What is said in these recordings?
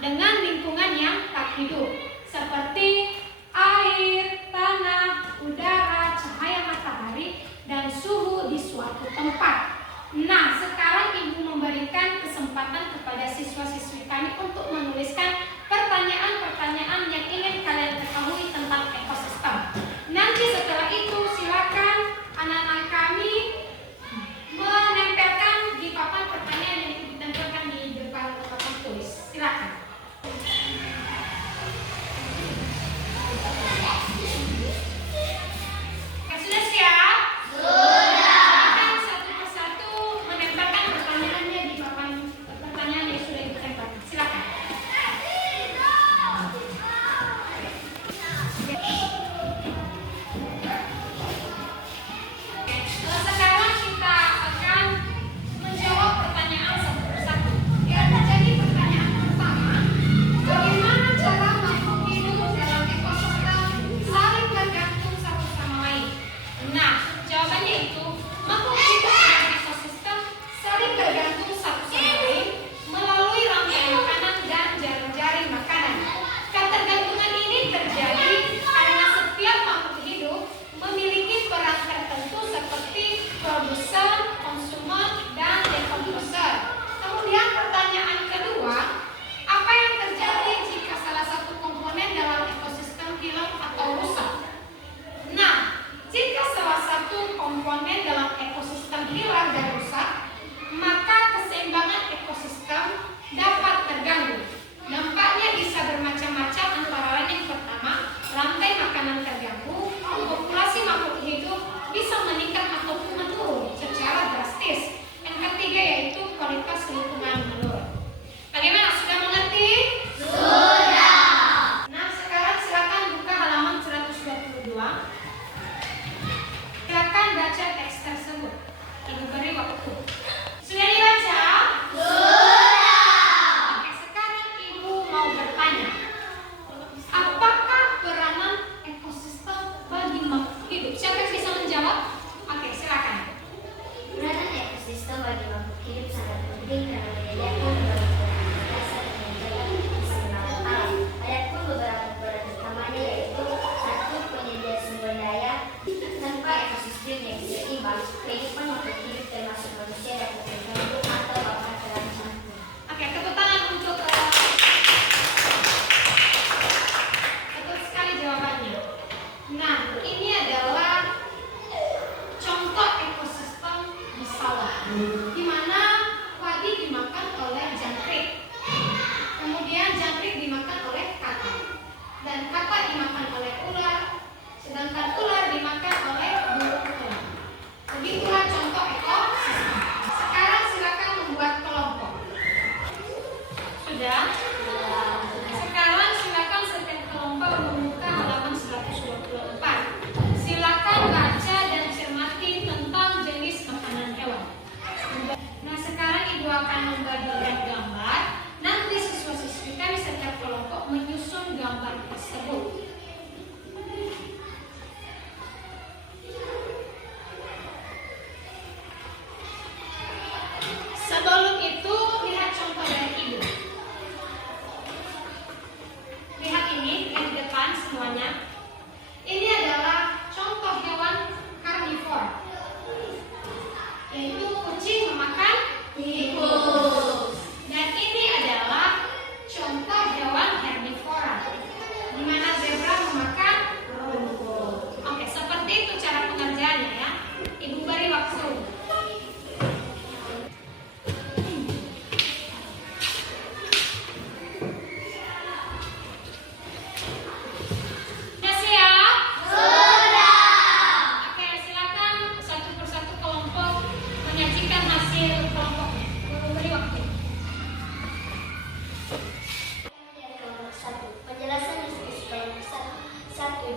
dengan lingkungan yang tak hidup seperti air, tanah, udara, cahaya matahari, dan suhu di suatu tempat. Nah, sekarang Ibu memberikan kesempatan kepada siswa-siswi kami untuk menuliskan pertanyaan-pertanyaan yang ingin kalian ketahui tentang ekosistem. Nanti setelah itu silakan anak-anak kami menempelkan di papan pertanyaan yang ditempelkan di depan papan tulis. Silakan.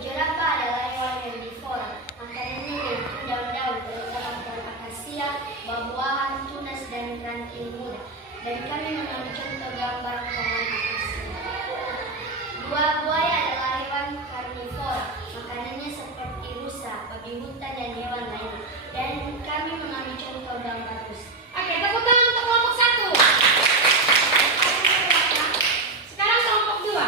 jerapah adalah hewan herbivora. Makanannya yaitu daun-daun, terutama pohon akasia, buah-buahan, tunas, dan ranting muda. Dan kami mengambil contoh gambar pohon akasia. Buaya adalah hewan karnivora. Makanannya seperti rusa, babi hutan, dan hewan lainnya. Dan kami mengambil contoh gambar rusa. Oke, tepuk tangan untuk kelompok 1. Sekarang kelompok 2.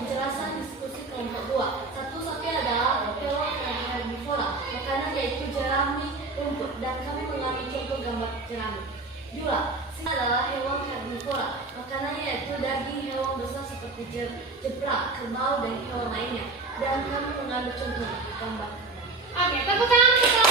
Penjelasan diskusi kelompok 2. Satu-satunya adalah hewan herbivora. Makanan yaitu jerami, rumput, dan kami mengambil contoh gambar jerami. 2. Singa adalah hewan herbivora. Makanannya yaitu daging hewan besar seperti zebra, kerbau, dan hewan lainnya. Dan kami mengambil contoh gambar. Oke, tepuk tangan untuk kelompok